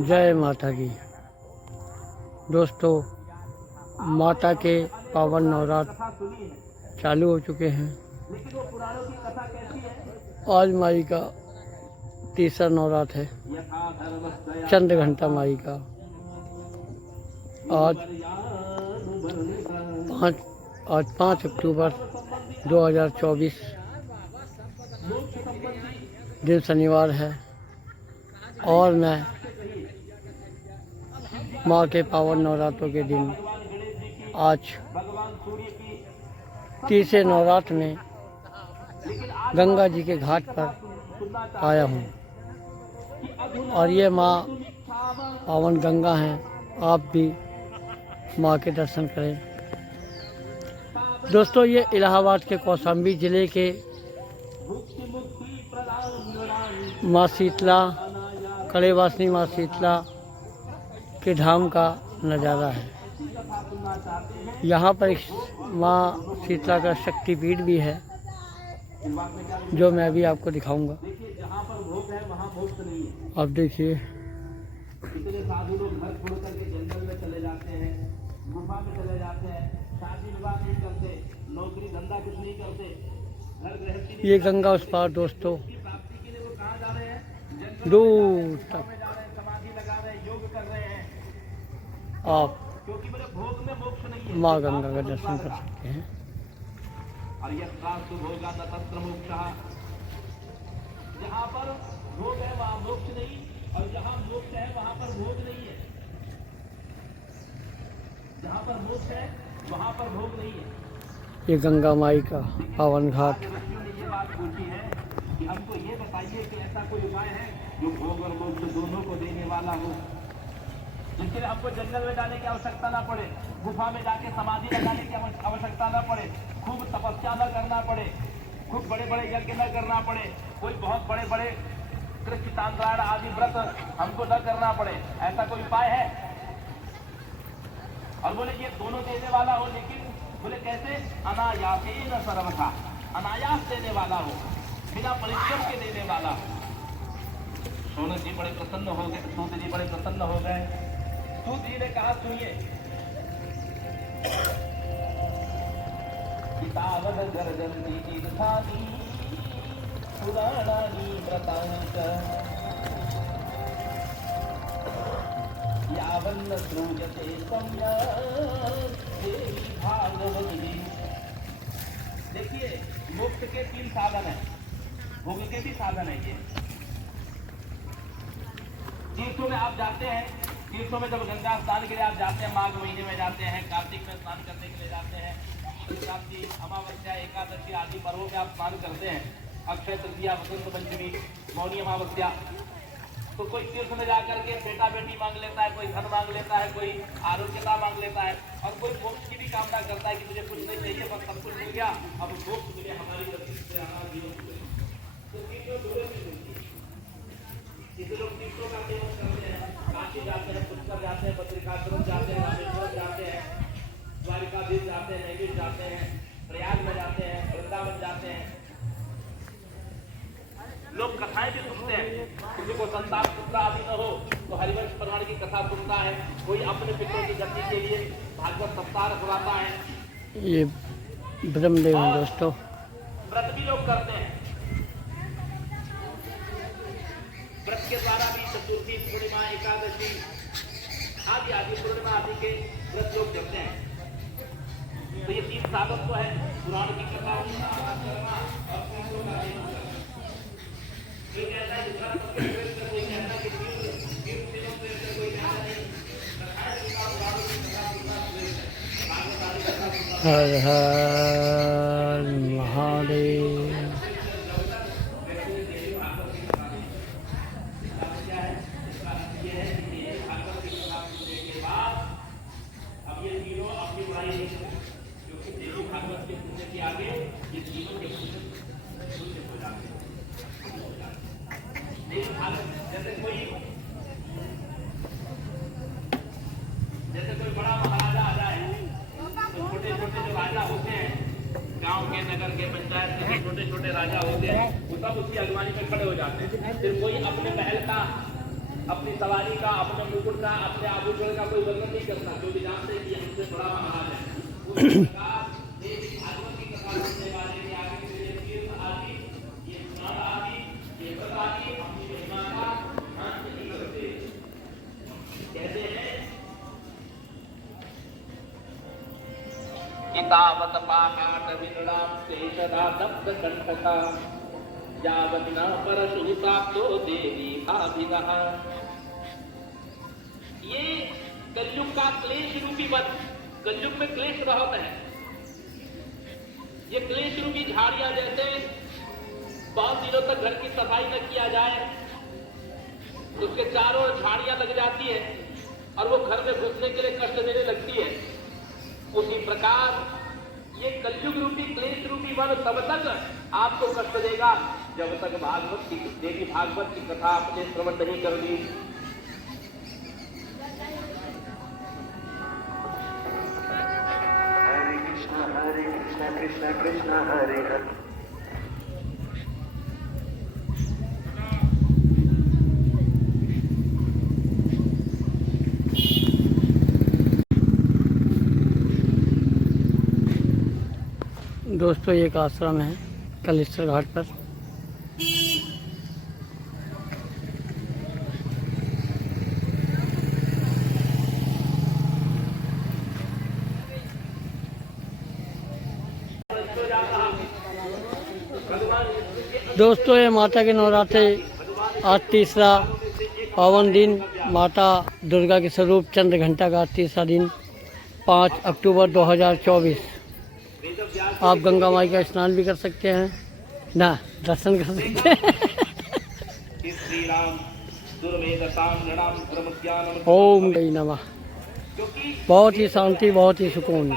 जय माता की। दोस्तों, माता के पावन नवरात्र चालू हो चुके हैं। आज माई का तीसरा नवरात्र है, चंद्र घंटा माई का। आज 5 अक्टूबर 2024 दिन शनिवार है और मैं माँ के पावन नवरात्रों के दिन आज तीसरे नवरात्र में गंगा जी के घाट पर आया हूँ और ये माँ पावन गंगा हैं। आप भी माँ के दर्शन करें। दोस्तों, ये इलाहाबाद के कौशाम्बी ज़िले के माँ शीतला, कड़ेवासनी माँ शीतला के धाम का नज़ारा है। यहाँ पर एक माँ शीतला का शक्तिपीठ भी है, जो मैं अभी आपको दिखाऊंगा। आप देखिए, कितने साधु लोग घर छोड़ करके जंगल में चले जाते हैं, गुफा में चले जाते हैं, शादी विवाह नहीं करते, नौकरी धंधा कुछ नहीं करते, घर गृहस्थी। ये गंगा उस पार दोस्तों, प्राप्ति के लिए वो कहाँ जा रहे हैं? दूर तक जा रहे हैं, समाधि लगा रहे हैं, योग कर रहे हैं। आप क्योंकि मेरे भोग में मोक्ष नहीं है। माँ गंगा का दर्शन कर सकते हैं। और यह प्राप्त भोगा न तत्र मोक्षः। जहाँ पर भोग है वहाँ मोक्ष नहीं, और जहाँ मोक्ष है वहाँ पर भोग नहीं है। जहाँ पर मोक्ष है वहाँ पर भोग नहीं है। ये गंगा माई का पावन घाट। ऋषियों ने ये बात पूछी है कि हमको ये बताइए कि ऐसा कोई उपाय है जो भोग और मोक्ष दोनों को देने वाला हो, जिसके लिए हमको जंगल में जाने की आवश्यकता ना पड़े, गुफा में जाके समाधि लगाने की आवश्यकता ना पड़े, खूब तपस्या न करना पड़े, खूब बड़े बड़े यज्ञ न करना पड़े, कोई बहुत बड़े बड़े कृष्ण तांत्रायण आदि व्रत हमको न करना पड़े। ऐसा कोई उपाय है? और बोले ये दोनों देने वाला हो, लेकिन बोले कैसे? अनायासेन सर्वथा, अनायास देने वाला हो, बिना परिश्रम के देने वाला हो। सोनक जी बड़े प्रसन्न हो गए, सूत जी बड़े प्रसन्न हो गए। सूत जी ने कहा, सुनिए, तावद गर्जन्ति तीर्थानि पुराणानि व्रतानि च यावन्न श्रूयते सम्यक् देवी भागवती। देखिए, मोक्ष के 3 साधन हैं, भोग के भी साधन है। ये तीर्थों में आप जाते हैं, तीर्थों में जब गंगा स्नान के लिए आप जाते हैं, माघ महीने में जाते हैं, कार्तिक में स्नान करने के लिए जाते हैं, शिवरात्रि, अमावस्या, एकादशी आदि पर्वों में आप स्नान करते हैं, अक्षय तृतीया, वसंत पंचमी, मौनी अमावस्या। तो कोई तीर्थ में जाकर के बेटा बेटी मांग लेता है, कोई धन मांग लेता है, कोई आरोग्यता मांग लेता है, और कोई मोक्ष की भी कामना करता है कि मुझे कुछ नहीं चाहिए, बस सब कुछ मिल गया, अब मोक्ष मिले, हमारी गति से हमारा जीवन मिले। तो तीर्थों दूर से मिलती है। किसी लोग तीर्थों का सेवन करते हैं, काशी जाते हैं, पुष्कर जाते हैं, बद्रिकाश्रम जाते हैं, रामेश्वर जाते हैं, द्वारिकाधीश जाते हैं, नैमिष जाते हैं, प्रयाग में जाते हैं, वृंदावन जाते हैं। लोग कथाएं भी सुनते हैं, किसी को संतान पुत्र आदि न हो तो हरिवंश पुराण की कथा सुनता है, कोई अपने पितरों की गति के लिए भागवत सप्ताह रखवाता है। ये ब्रह्मदेव हैं दोस्तों। व्रत भी लोग करते हैं। व्रत के द्वारा भी चतुर्थी, पूर्णिमा, एकादशी आदि आदि पूर्णिमा आदि के व्रत लोग करते हैं। तो ये 3 साधन तो है, पुराण की कथा करना और तीर्थों का सेवन करना। कोई कहता है कोई कहता है कि तीर्थ सेवन से कोई कहता नहीं, कथाएं सुनना, पुराणों की कथा सुनना श्रेष्ठ है, भागवत आदि कथा सुनना। हर हर महादेव। जैसे कोई बड़ा महाराजा आ जाए, तो छोटे छोटे जो राजा होते हैं गांव के, नगर के, पंचायत के छोटे छोटे राजा होते हैं, वो सब उसकी अगवानी में खड़े हो जाते हैं। फिर कोई अपने महल का, अपनी सवारी का, अपने मुकुट का, अपने आभूषण का कोई वर्णन नहीं करता, क्योंकि जानते हैं कि हमसे बड़ा महाराज है। उस प्रकार भागवत की कथा सुनने वाले के आगे ये तीर्थ आदि, ये स्नान आदि, ये व्रत आदि अपनी महिमा का ध्यान नहीं करते। कहते हैं तावत पाकाट विनलाम शेषदा दब्ध कंठका यावत न परशु प्राप्तो देवी भाभिदः। ये कलयुग का क्लेश रूपी वन, कलयुग में क्लेश बहुत है। ये क्लेश रूपी झाड़ियां, जैसे बहुत दिनों तक घर की सफाई न किया जाए, उसके चारों ओर झाड़ियां लग जाती है और वो घर में घुसने के लिए कष्ट देने लगती है, उसी प्रकार ये कलयुग रूपी क्लेश रूपी वन तब तक आपको कष्ट देगा जब तक भागवत की देवी भागवत की कथा आपने श्रवण नहीं कर ली। हरे कृष्ण कृष्ण कृष्ण हरे हरे। दोस्तों एक आश्रम है कलेश्वर घाट पर। दोस्तों ये माता के नवरात्रे आज तीसरा पावन दिन, माता दुर्गा के स्वरूप चंद्र घंटा का तीसरा दिन 5 अक्टूबर 2024। आप गंगा माई का स्नान भी कर सकते हैं ना, दर्शन कर सकते हैं। ओम गई नमः। बहुत ही शांति, बहुत ही सुकून।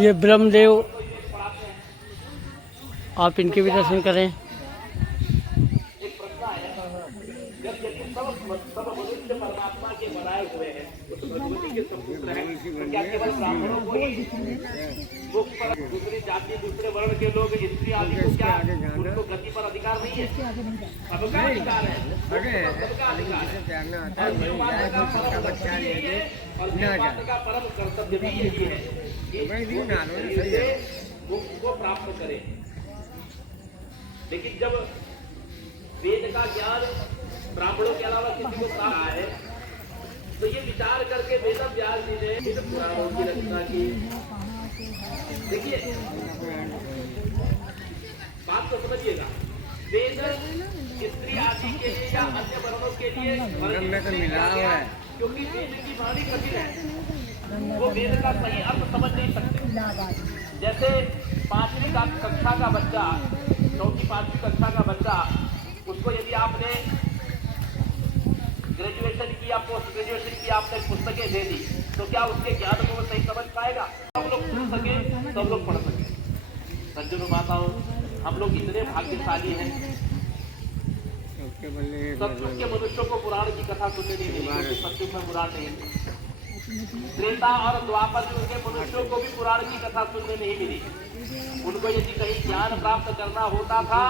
ये ब्रह्मदेव, आप इनके भी दर्शन करें। सब मनुष्य परमात्मा के बनाए हुए हैं, उस भगवती के सपुत्र हैं, तो क्या केवल ब्राह्मणों को ही मुक्त पर दूसरी जाति, दूसरे वर्ण के लोग, स्त्री आदि को क्या उनको गति पर अधिकार नहीं है? सबका अधिकार है, सबका अधिकार है। और जीव मात्र का परम लक्ष्य यही है और जीव मात्र का परम कर्तव्य भी यही है कि मुक्त को प्राप्त करें। लेकिन जब वेद का ज्ञान ब्राह्मणों के अलावा किसी को प्राप्त है, तो ये विचार करके वेद व्यास जी ने पुराणों की रचना की। देखिए बात तो समझिएगा, वेद स्त्री आदि के लिए या अन्य वर्णों के लिए मिला हुआ है, क्योंकि वेद की वाणी कठिन है, वो वेद का सही अर्थ समझ नहीं सकते। जैसे 5वीं कक्षा का बच्चा, 4वीं 5वीं कक्षा का बच्चा, उसको यदि आपने ग्रेजुएशन की या पोस्ट ग्रेजुएशन की आपने पुस्तकें दे दी, तो क्या उसके ज्ञान को वो सही समझ पाएगा? हम लोग सुन सके, सब लोग पढ़ सके। सज्जनों माताओं, हम लोग इतने भाग्यशाली हैं, सत्युग के मनुष्यों को पुराण की कथा सुनने नहीं मिली, सत्युग में पुराण नहीं। त्रेता और द्वापर युग के मनुष्यों को भी पुराण की कथा सुनने नहीं मिली। उनको यदि कहीं ज्ञान प्राप्त करना होता था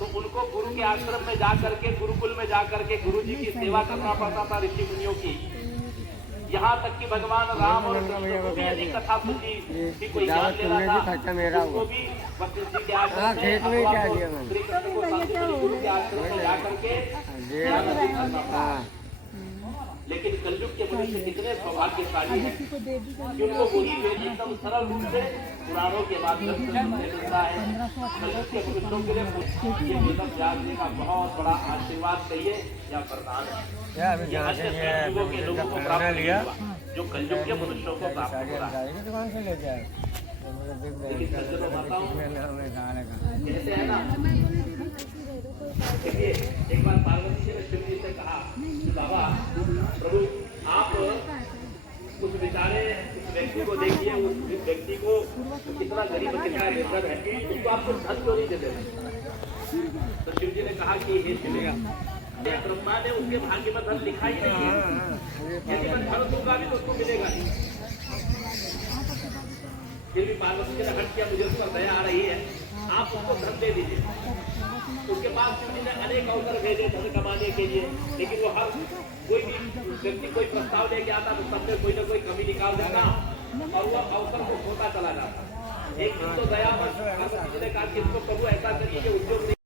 तो उनको गुरु के आश्रम में जाकर के, गुरुकुल में जाकर के गुरु जी की सेवा करना पड़ता था, ऋषि मुनियों की। यहाँ तक कि भगवान राम और कृष्ण को भी यदि कथा सुनी कि कोई ज्ञान लेना था, उसको भी वशिष्ठ जी के आश्रम में श्री कृष्ण को गुरु के आश्रम में जाकर के। लेकिन कलयुग के मनुष्य कितने सौभाग्यशाली हैं कि उनको वही वेद एकदम सरल रूप से पुराणों के माध्यम से मिलता है। कलयुग के मनुष्यों के लिए वेद व्यास जी का बहुत बड़ा आशीर्वाद कहिए या वरदान है। अन्य युगों के लोगों को प्राप्त लिया, जो कलयुग के मनुष्यों को प्राप्त हो रहा है। लेकिन सज्जनों माताओं, कहते हैं ना, देखिए एक बार पार्वती जी ने शिव जी से कहा कि बाबा प्रभु, आप उस बेचारे उस व्यक्ति को देखिए, उस व्यक्ति को कितना गरीब, कितना निर्धन है, उसको आपको धन क्यों नहीं देते? तो शिव जी ने कहा कि हे शिव, ब्रह्मा ने उसके भाग्य में धन लिखा ही नहीं है, यदि मैं धन दूंगा भी तो उसको मिलेगा नहीं। फिर भी पार्वती जी ने हट किया, मुझे उस पर दया आ रही है, आप उसको धन दे दीजिए। उसके बाद शिव जी ने अनेक अवसर भेजे धन कमाने के लिए, लेकिन वो हर कोई भी व्यक्ति कोई प्रस्ताव लेके आता तो सब में कोई ना कोई कमी निकाल देता और वो अवसर को खोता चला जाता। एक दिन तो दया पर पार्वती जी ने कहा कि इसको प्रभु ऐसा करिए कि उद्योग